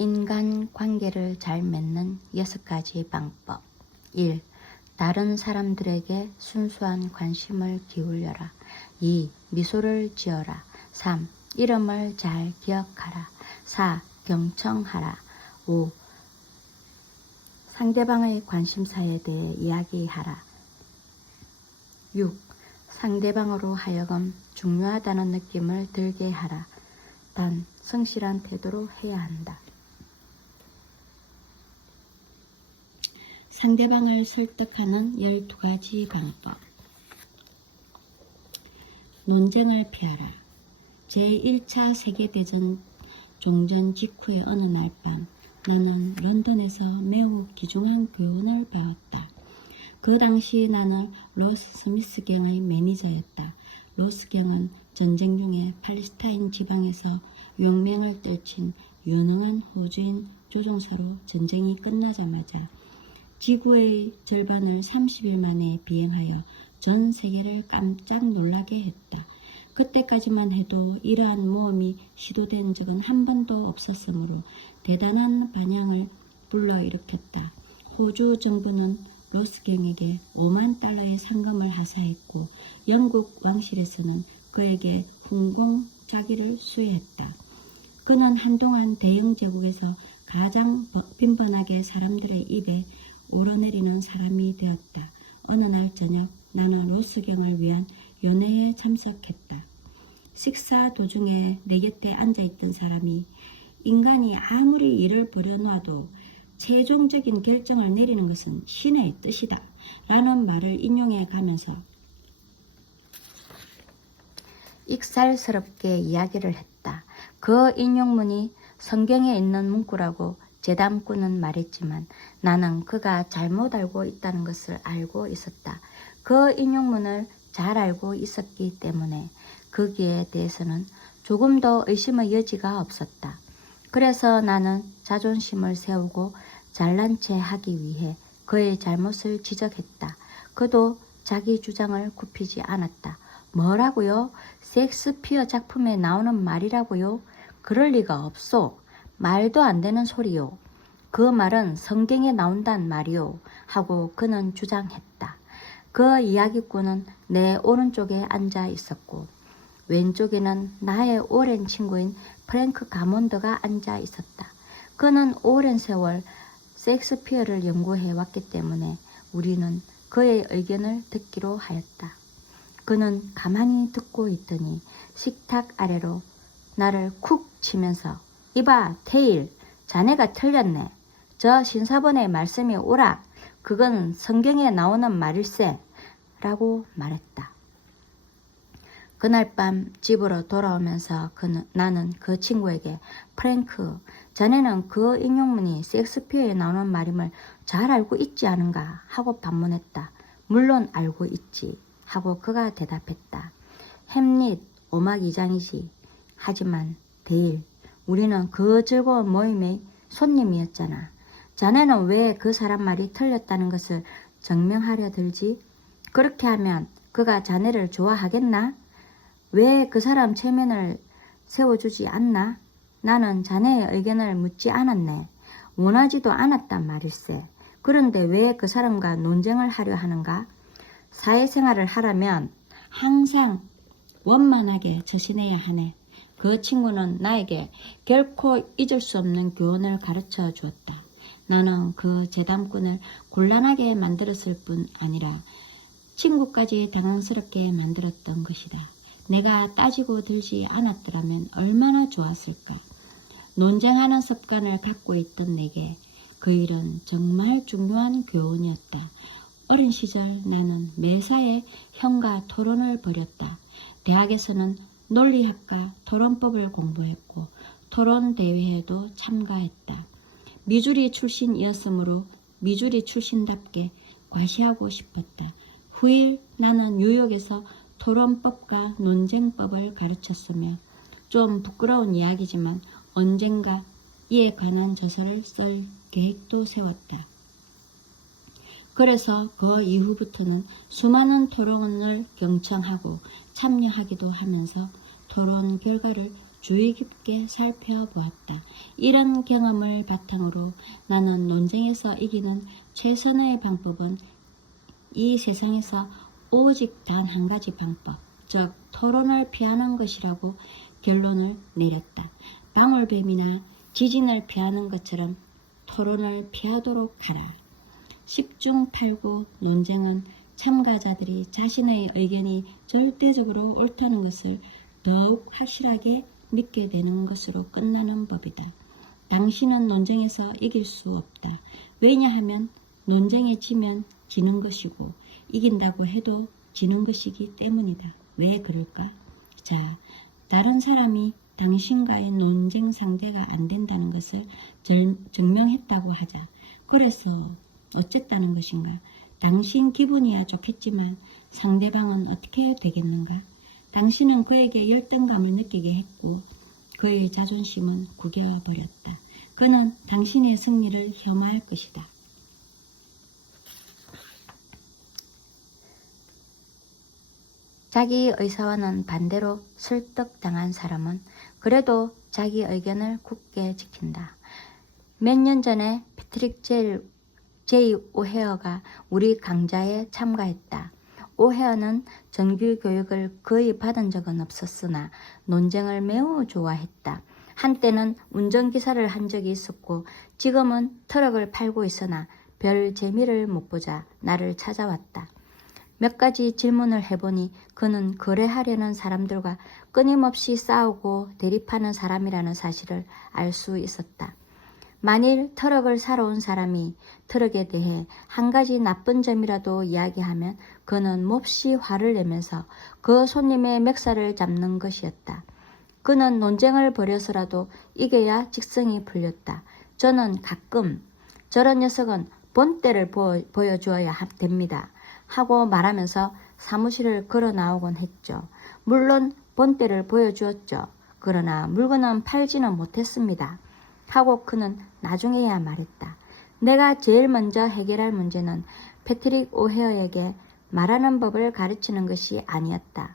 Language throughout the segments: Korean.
인간관계를 잘 맺는 6가지 방법. 1. 다른 사람들에게 순수한 관심을 기울여라. 2. 미소를 지어라. 3. 이름을 잘 기억하라. 4. 경청하라. 5. 상대방의 관심사에 대해 이야기하라. 6. 상대방으로 하여금 중요하다는 느낌을 들게 하라. 단 성실한 태도로 해야 한다. 상대방을 설득하는 12가지 방법. 논쟁을 피하라. 제1차 세계대전 종전 직후의 어느 날 밤, 나는 런던에서 매우 귀중한 교훈을 배웠다. 그 당시 나는 로스 스미스 경의 매니저였다. 로스 경은 전쟁 중에 팔레스타인 지방에서 용맹을 떨친 유능한 호주인 조종사로 전쟁이 끝나자마자 지구의 절반을 30일 만에 비행하여 전 세계를 깜짝 놀라게 했다. 그때까지만 해도 이러한 모험이 시도된 적은 한 번도 없었으므로 대단한 반향을 불러일으켰다. 호주 정부는 로스경에게 5만 달러의 상금을 하사했고 영국 왕실에서는 그에게 훈공자기를 수여했다. 그는 한동안 대영 제국에서 가장 빈번하게 사람들의 입에 오르내리는 사람이 되었다. 어느 날 저녁 나는 로스경을 위한 연회에 참석했다. 식사 도중에 내 곁에 앉아있던 사람이 인간이 아무리 일을 벌여놔도 최종적인 결정을 내리는 것은 신의 뜻이다 라는 말을 인용해 가면서 익살스럽게 이야기를 했다. 그 인용문이 성경에 있는 문구라고 재담꾼은 말했지만 나는 그가 잘못 알고 있다는 것을 알고 있었다. 그 인용문을 잘 알고 있었기 때문에 거기에 대해서는 조금 더 의심의 여지가 없었다. 그래서 나는 자존심을 세우고 잘난 체 하기 위해 그의 잘못을 지적했다. 그도 자기 주장을 굽히지 않았다. 뭐라고요? 셰익스피어 작품에 나오는 말이라고요? 그럴 리가 없소. 말도 안 되는 소리요. 그 말은 성경에 나온단 말이요. 하고 그는 주장했다. 그 이야기꾼은 내 오른쪽에 앉아 있었고 왼쪽에는 나의 오랜 친구인 프랭크 가몬드가 앉아 있었다. 그는 오랜 세월 셰익스피어를 연구해 왔기 때문에 우리는 그의 의견을 듣기로 하였다. 그는 가만히 듣고 있더니 식탁 아래로 나를 쿡 치면서 이봐 테일, 자네가 틀렸네. 저 신사번의 말씀이 옳아. 그건 성경에 나오는 말일세 라고 말했다. 그날 밤 집으로 돌아오면서 나는 그 친구에게 프랭크, 자네는 그 인용문이 셰익스피어에 나오는 말임을 잘 알고 있지 않은가 하고 반문했다. 물론 알고 있지 하고 그가 대답했다. 햄릿 오막 2장이지. 하지만 데일, 우리는 그 즐거운 모임의 손님이었잖아. 자네는 왜 그 사람 말이 틀렸다는 것을 증명하려 들지? 그렇게 하면 그가 자네를 좋아하겠나? 왜 그 사람 체면을 세워주지 않나? 나는 자네의 의견을 묻지 않았네. 원하지도 않았단 말일세. 그런데 왜 그 사람과 논쟁을 하려 하는가? 사회생활을 하려면 항상 원만하게 처신해야 하네. 그 친구는 나에게 결코 잊을 수 없는 교훈을 가르쳐 주었다. 나는 그 재담꾼을 곤란하게 만들었을 뿐 아니라 친구까지 당황스럽게 만들었던 것이다. 내가 따지고 들지 않았더라면 얼마나 좋았을까. 논쟁하는 습관을 갖고 있던 내게 그 일은 정말 중요한 교훈이었다. 어린 시절 나는 매사에 형과 토론을 벌였다. 대학에서는 논리학과 토론법을 공부했고 토론 대회에도 참가했다. 미주리 출신이었으므로 미주리 출신답게 과시하고 싶었다. 후일 나는 뉴욕에서 토론법과 논쟁법을 가르쳤으며 좀 부끄러운 이야기지만 언젠가 이에 관한 저서를 쓸 계획도 세웠다. 그래서 그 이후부터는 수많은 토론을 경청하고 참여하기도 하면서 토론 결과를 주의 깊게 살펴보았다. 이런 경험을 바탕으로 나는 논쟁에서 이기는 최선의 방법은 이 세상에서 오직 단 한 가지 방법, 즉 토론을 피하는 것이라고 결론을 내렸다. 방울뱀이나 지진을 피하는 것처럼 토론을 피하도록 하라. 10중 8구 논쟁은 참가자들이 자신의 의견이 절대적으로 옳다는 것을 더욱 확실하게 믿게 되는 것으로 끝나는 법이다. 당신은 논쟁에서 이길 수 없다. 왜냐하면 논쟁에 지면 지는 것이고 이긴다고 해도 지는 것이기 때문이다. 왜 그럴까? 자, 다른 사람이 당신과의 논쟁 상대가 안 된다는 것을 증명했다고 하자. 그래서 어쨌다는 것인가? 당신 기분이야 좋겠지만 상대방은 어떻게 되겠는가? 당신은 그에게 열등감을 느끼게 했고 그의 자존심은 구겨버렸다. 그는 당신의 승리를 혐오할 것이다. 자기 의사와는 반대로 설득당한 사람은 그래도 자기 의견을 굳게 지킨다. 몇 년 전에 패트릭 제이 오헤어가 우리 강좌에 참가했다. 오헤어는 정규 교육을 거의 받은 적은 없었으나 논쟁을 매우 좋아했다. 한때는 운전기사를 한 적이 있었고 지금은 트럭을 팔고 있으나 별 재미를 못 보자 나를 찾아왔다. 몇 가지 질문을 해보니 그는 거래하려는 사람들과 끊임없이 싸우고 대립하는 사람이라는 사실을 알 수 있었다. 만일 트럭을 사러 온 사람이 트럭에 대해 한 가지 나쁜 점이라도 이야기하면 그는 몹시 화를 내면서 그 손님의 멱살을 잡는 것이었다. 그는 논쟁을 벌여서라도 이겨야 직성이 풀렸다. 저는 가끔 저런 녀석은 본때를 보여주어야 됩니다. 하고 말하면서 사무실을 걸어 나오곤 했죠. 물론 본때를 보여주었죠. 그러나 물건은 팔지는 못했습니다. 하고 그는 나중에야 말했다. 내가 제일 먼저 해결할 문제는 패트릭 오헤어에게 말하는 법을 가르치는 것이 아니었다.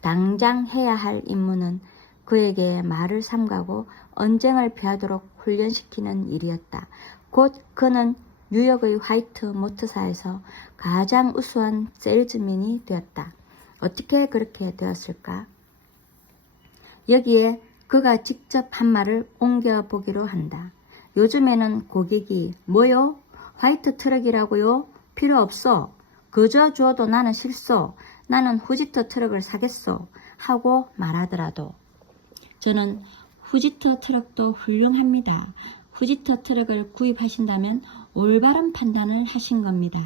당장 해야 할 임무는 그에게 말을 삼가고 언쟁을 피하도록 훈련시키는 일이었다. 곧 그는 뉴욕의 화이트 모터사에서 가장 우수한 세일즈맨이 되었다. 어떻게 그렇게 되었을까? 여기에 그가 직접 한 말을 옮겨보기로 한다. 요즘에는 고객이 뭐요? 화이트 트럭이라고요? 필요 없어. 그저 주어도 나는 싫소. 나는 후지터 트럭을 사겠소. 하고 말하더라도 저는 후지터 트럭도 훌륭합니다. 후지터 트럭을 구입하신다면 올바른 판단을 하신 겁니다.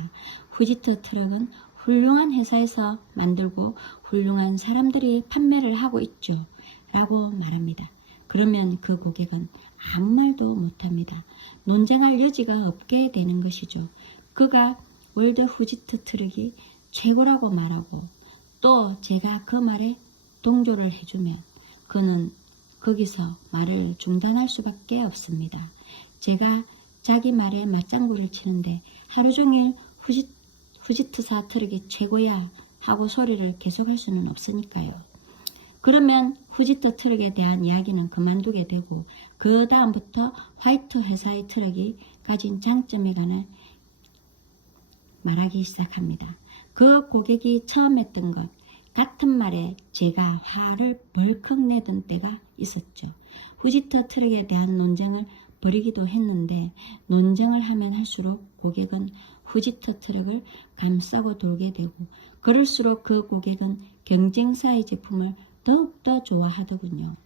후지터 트럭은 훌륭한 회사에서 만들고 훌륭한 사람들이 판매를 하고 있죠. 라고 말합니다. 그러면 그 고객은 아무 말도 못합니다. 논쟁할 여지가 없게 되는 것이죠. 그가 월드 후지터 트럭이 최고라고 말하고 또 제가 그 말에 동조를 해주면 그는 거기서 말을 중단할 수밖에 없습니다. 제가 자기 말에 맞장구를 치는데 하루 종일 후지트사 트럭이 최고야 하고 소리를 계속할 수는 없으니까요. 그러면 후지터 트럭에 대한 이야기는 그만두게 되고 그 다음부터 화이트 회사의 트럭이 가진 장점에 관해 말하기 시작합니다. 그 고객이 처음 했던 것 같은 말에 제가 화를 벌컥 내던 때가 있었죠. 후지터 트럭에 대한 논쟁을 벌이기도 했는데 논쟁을 하면 할수록 고객은 후지터 트럭을 감싸고 돌게 되고 그럴수록 그 고객은 경쟁사의 제품을 더욱더 좋아하더군요.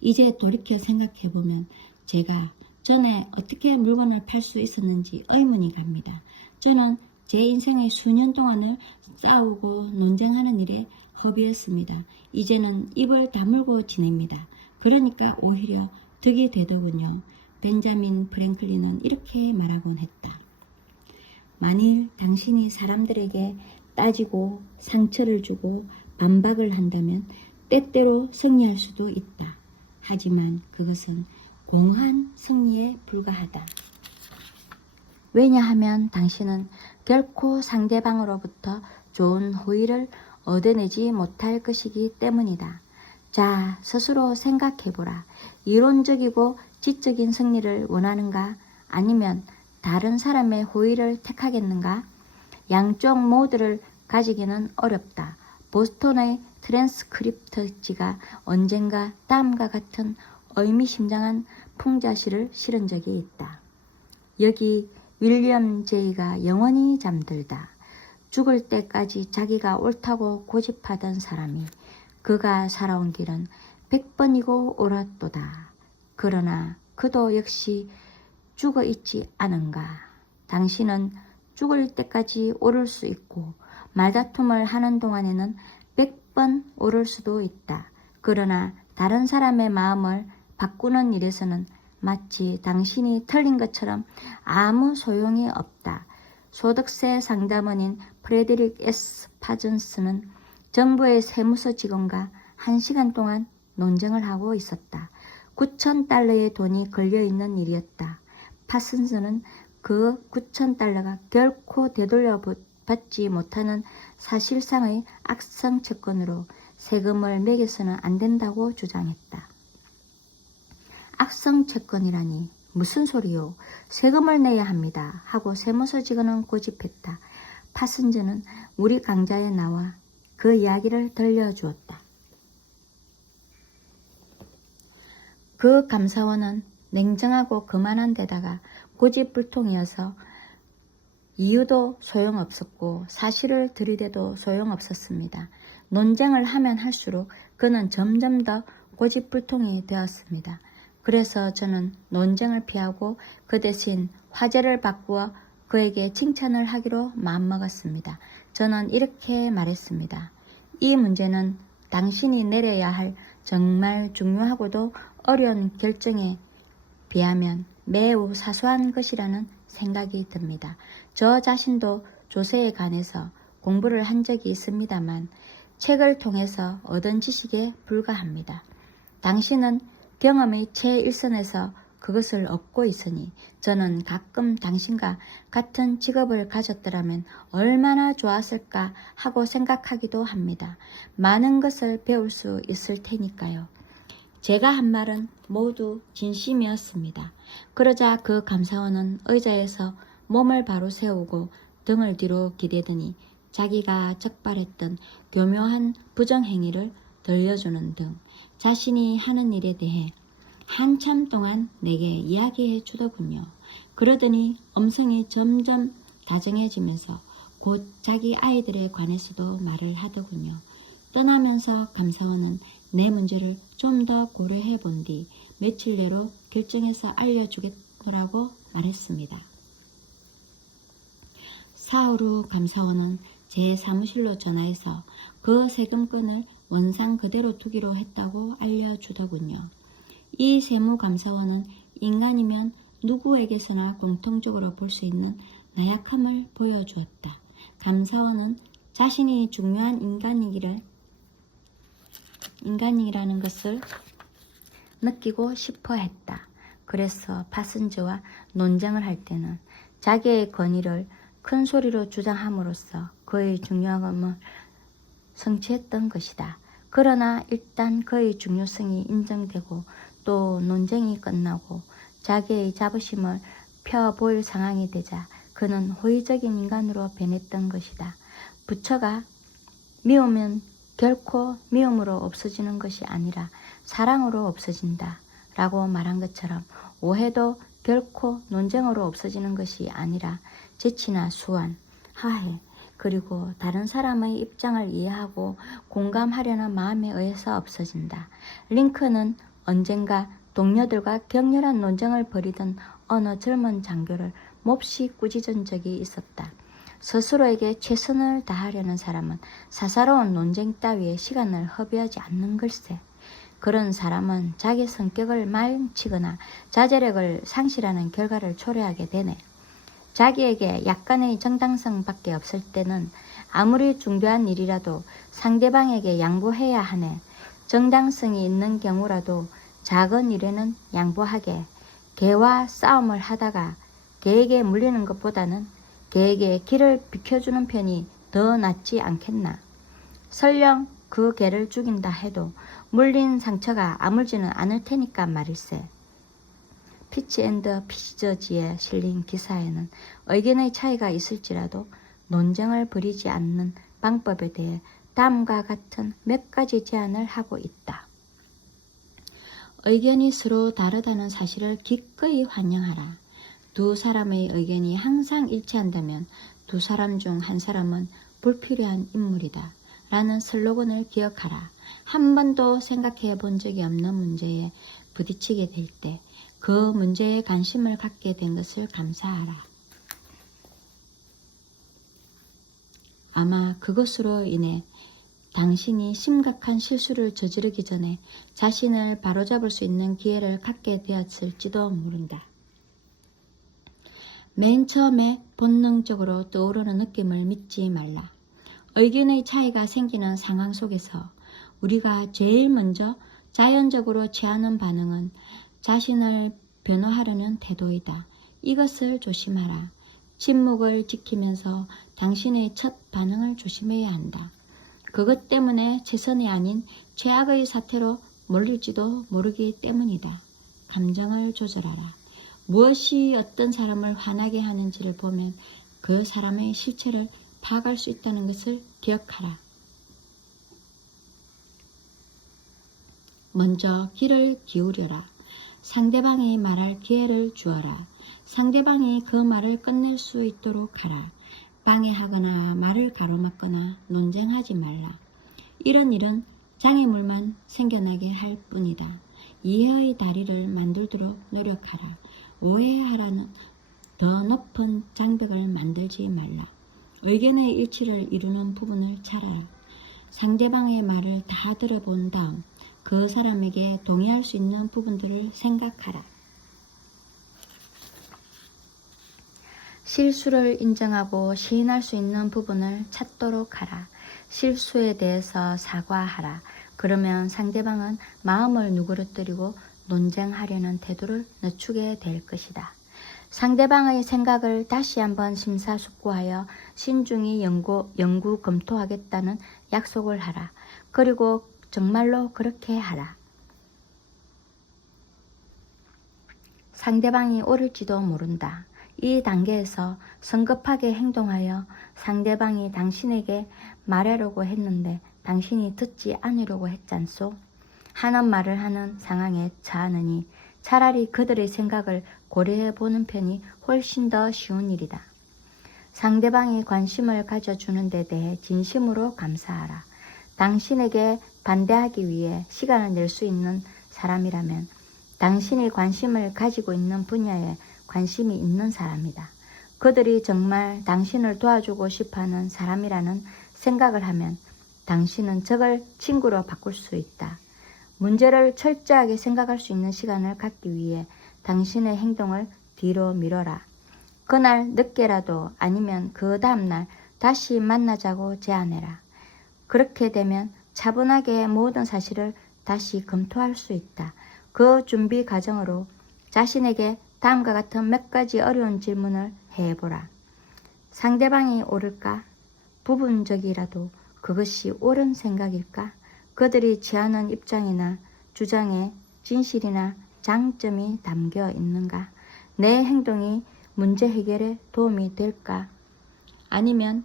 이제 돌이켜 생각해보면 제가 전에 어떻게 물건을 팔 수 있었는지 의문이 갑니다. 저는 제 인생의 수년 동안을 싸우고 논쟁하는 일에 허비했습니다. 이제는 입을 다물고 지냅니다. 그러니까 오히려 득이 되더군요. 벤자민 프랭클린은 이렇게 말하곤 했다. 만일 당신이 사람들에게 따지고 상처를 주고 반박을 한다면 때때로 승리할 수도 있다. 하지만 그것은 공한 승리에 불과하다. 왜냐하면 당신은 결코 상대방으로부터 좋은 호의를 얻어내지 못할 것이기 때문이다. 자, 스스로 생각해보라. 이론적이고 지적인 승리를 원하는가? 아니면 다른 사람의 호의를 택하겠는가? 양쪽 모두를 가지기는 어렵다. 보스턴의 트랜스크립트지가 언젠가 다음과 같은 의미심장한 풍자시를 실은 적이 있다. 여기 윌리엄 제이가 영원히 잠들다. 죽을 때까지 자기가 옳다고 고집하던 사람이 그가 살아온 길은 100번이고 옳았도다. 그러나 그도 역시 죽어 있지 않은가. 당신은 죽을 때까지 오를 수 있고 말다툼을 하는 동안에는 100번 오를 수도 있다. 그러나 다른 사람의 마음을 바꾸는 일에서는 마치 당신이 틀린 것처럼 아무 소용이 없다. 소득세 상담원인 프레드릭 S. 파전스는 정부의 세무서 직원과 1시간 동안 논쟁을 하고 있었다. 9,000달러의 돈이 걸려있는 일이었다. 파슨스는 그 9,000달러가 결코 되돌려받지 못하는 사실상의 악성 채권으로 세금을 매겨서는 안 된다고 주장했다. 악성 채권이라니 무슨 소리요? 세금을 내야 합니다. 하고 세무서 직원은 고집했다. 파슨즈는 우리 강좌에 나와 그 이야기를 들려주었다. 그 감사원은 냉정하고 거만한 데다가 고집불통이어서 이유도 소용없었고 사실을 들이대도 소용없었습니다. 논쟁을 하면 할수록 그는 점점 더 고집불통이 되었습니다. 그래서 저는 논쟁을 피하고 그 대신 화제를 바꾸어 그에게 칭찬을 하기로 마음먹었습니다. 저는 이렇게 말했습니다. 이 문제는 당신이 내려야 할 정말 중요하고도 어려운 결정에 비하면 매우 사소한 것이라는 생각이 듭니다. 저 자신도 조세에 관해서 공부를 한 적이 있습니다만 책을 통해서 얻은 지식에 불과합니다. 당신은 경험의 최일선에서 그것을 얻고 있으니 저는 가끔 당신과 같은 직업을 가졌더라면 얼마나 좋았을까 하고 생각하기도 합니다. 많은 것을 배울 수 있을 테니까요. 제가 한 말은 모두 진심이었습니다. 그러자 그 감사원은 의자에서 몸을 바로 세우고 등을 뒤로 기대더니 자기가 적발했던 교묘한 부정행위를 들려주는 등 자신이 하는 일에 대해 한참 동안 내게 이야기해 주더군요. 그러더니 음성이 점점 다정해지면서 곧 자기 아이들에 관해서도 말을 하더군요. 떠나면서 감사원은 내 문제를 좀 더 고려해 본 뒤 며칠 내로 결정해서 알려주겠노라고 말했습니다. 사흘 후 감사원은 제 사무실로 전화해서 그 세금권을 원상 그대로 두기로 했다고 알려주더군요. 이 세무감사원은 인간이면 누구에게서나 공통적으로 볼 수 있는 나약함을 보여주었다. 감사원은 자신이 중요한 인간이라는 것을 느끼고 싶어 했다. 그래서 파슨즈와 논쟁을 할 때는 자기의 권위를 큰 소리로 주장함으로써 그의 중요함을 성취했던 것이다. 그러나 일단 그의 중요성이 인정되고 또 논쟁이 끝나고 자기의 자부심을 펴 보일 상황이 되자 그는 호의적인 인간으로 변했던 것이다. 부처가 미우면 결코 미움으로 없어지는 것이 아니라 사랑으로 없어진다 라고 말한 것처럼 오해도 결코 논쟁으로 없어지는 것이 아니라 재치나 수완, 하해, 그리고 다른 사람의 입장을 이해하고 공감하려는 마음에 의해서 없어진다. 링컨은 언젠가 동료들과 격렬한 논쟁을 벌이던 어느 젊은 장교를 몹시 꾸짖은 적이 있었다. 스스로에게 최선을 다하려는 사람은 사사로운 논쟁 따위에 시간을 허비하지 않는 걸세. 그런 사람은 자기 성격을 망치거나 자제력을 상실하는 결과를 초래하게 되네. 자기에게 약간의 정당성밖에 없을 때는 아무리 중대한 일이라도 상대방에게 양보해야 하네. 정당성이 있는 경우라도 작은 일에는 양보하게. 개와 싸움을 하다가 개에게 물리는 것보다는 개에게 길을 비켜주는 편이 더 낫지 않겠나. 설령 그 개를 죽인다 해도 물린 상처가 아물지는 않을 테니까 말일세. 피치 앤드 피저지에 실린 기사에는 의견의 차이가 있을지라도 논쟁을 벌이지 않는 방법에 대해 다음과 같은 몇 가지 제안을 하고 있다. 의견이 서로 다르다는 사실을 기꺼이 환영하라. 두 사람의 의견이 항상 일치한다면 두 사람 중 한 사람은 불필요한 인물이다. 라는 슬로건을 기억하라. 한 번도 생각해 본 적이 없는 문제에 부딪히게 될 때 그 문제에 관심을 갖게 된 것을 감사하라. 아마 그것으로 인해 당신이 심각한 실수를 저지르기 전에 자신을 바로잡을 수 있는 기회를 갖게 되었을지도 모른다. 맨 처음에 본능적으로 떠오르는 느낌을 믿지 말라. 의견의 차이가 생기는 상황 속에서 우리가 제일 먼저 자연적으로 취하는 반응은 자신을 변호하려는 태도이다. 이것을 조심하라. 침묵을 지키면서 당신의 첫 반응을 조심해야 한다. 그것 때문에 최선이 아닌 최악의 사태로 몰릴지도 모르기 때문이다. 감정을 조절하라. 무엇이 어떤 사람을 화나게 하는지를 보면 그 사람의 실체를 파악할 수 있다는 것을 기억하라. 먼저 귀를 기울여라. 상대방이 말할 기회를 주어라. 상대방이 그 말을 끝낼 수 있도록 하라. 방해하거나 말을 가로막거나 논쟁하지 말라. 이런 일은 장애물만 생겨나게 할 뿐이다. 이해의 다리를 만들도록 노력하라. 오해하라는 더 높은 장벽을 만들지 말라. 의견의 일치를 이루는 부분을 찾아라. 상대방의 말을 다 들어본 다음 그 사람에게 동의할 수 있는 부분들을 생각하라. 실수를 인정하고 시인할 수 있는 부분을 찾도록 하라. 실수에 대해서 사과하라. 그러면 상대방은 마음을 누그러뜨리고 논쟁하려는 태도를 늦추게 될 것이다. 상대방의 생각을 다시 한번 심사숙고하여 신중히 연구 검토하겠다는 약속을 하라. 그리고 정말로 그렇게 하라. 상대방이 옳을지도 모른다. 이 단계에서 성급하게 행동하여 상대방이 당신에게 말하려고 했는데 당신이 듣지 않으려고 했잖소. 하는 말을 하는 상황에 처하느니 차라리 그들의 생각을 고려해 보는 편이 훨씬 더 쉬운 일이다. 상대방이 관심을 가져주는 데 대해 진심으로 감사하라. 당신에게 반대하기 위해 시간을 낼 수 있는 사람이라면 당신이 관심을 가지고 있는 분야에 관심이 있는 사람이다. 그들이 정말 당신을 도와주고 싶어하는 사람이라는 생각을 하면 당신은 적을 친구로 바꿀 수 있다. 문제를 철저하게 생각할 수 있는 시간을 갖기 위해 당신의 행동을 뒤로 미뤄라. 그날 늦게라도 아니면 그 다음날 다시 만나자고 제안해라. 그렇게 되면 차분하게 모든 사실을 다시 검토할 수 있다. 그 준비 과정으로 자신에게 다음과 같은 몇 가지 어려운 질문을 해보라. 상대방이 옳을까? 부분적이라도 그것이 옳은 생각일까? 그들이 취하는 입장이나 주장에 진실이나 장점이 담겨 있는가? 내 행동이 문제 해결에 도움이 될까? 아니면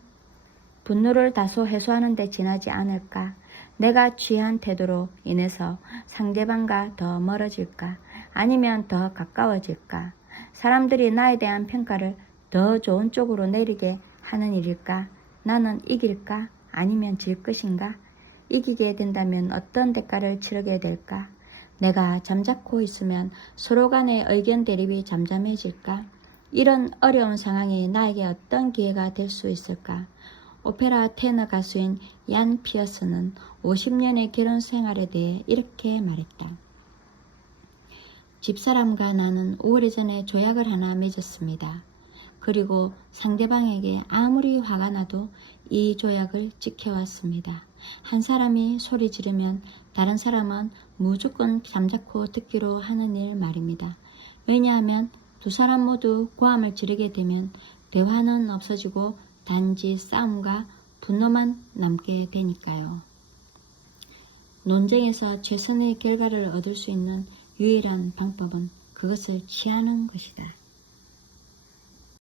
분노를 다소 해소하는 데 지나지 않을까? 내가 취한 태도로 인해서 상대방과 더 멀어질까? 아니면 더 가까워질까? 사람들이 나에 대한 평가를 더 좋은 쪽으로 내리게 하는 일일까? 나는 이길까? 아니면 질 것인가? 이기게 된다면 어떤 대가를 치르게 될까? 내가 잠자코 있으면 서로 간의 의견 대립이 잠잠해질까? 이런 어려운 상황이 나에게 어떤 기회가 될 수 있을까? 오페라 테너 가수인 얀 피어스는 50년의 결혼 생활에 대해 이렇게 말했다. 집사람과 나는 오래전에 조약을 하나 맺었습니다. 그리고 상대방에게 아무리 화가 나도 이 조약을 지켜왔습니다. 한 사람이 소리 지르면 다른 사람은 무조건 잠자코 듣기로 하는 일 말입니다. 왜냐하면 두 사람 모두 고함을 지르게 되면 대화는 없어지고 단지 싸움과 분노만 남게 되니까요. 논쟁에서 최선의 결과를 얻을 수 있는 유일한 방법은 그것을 취하는 것이다.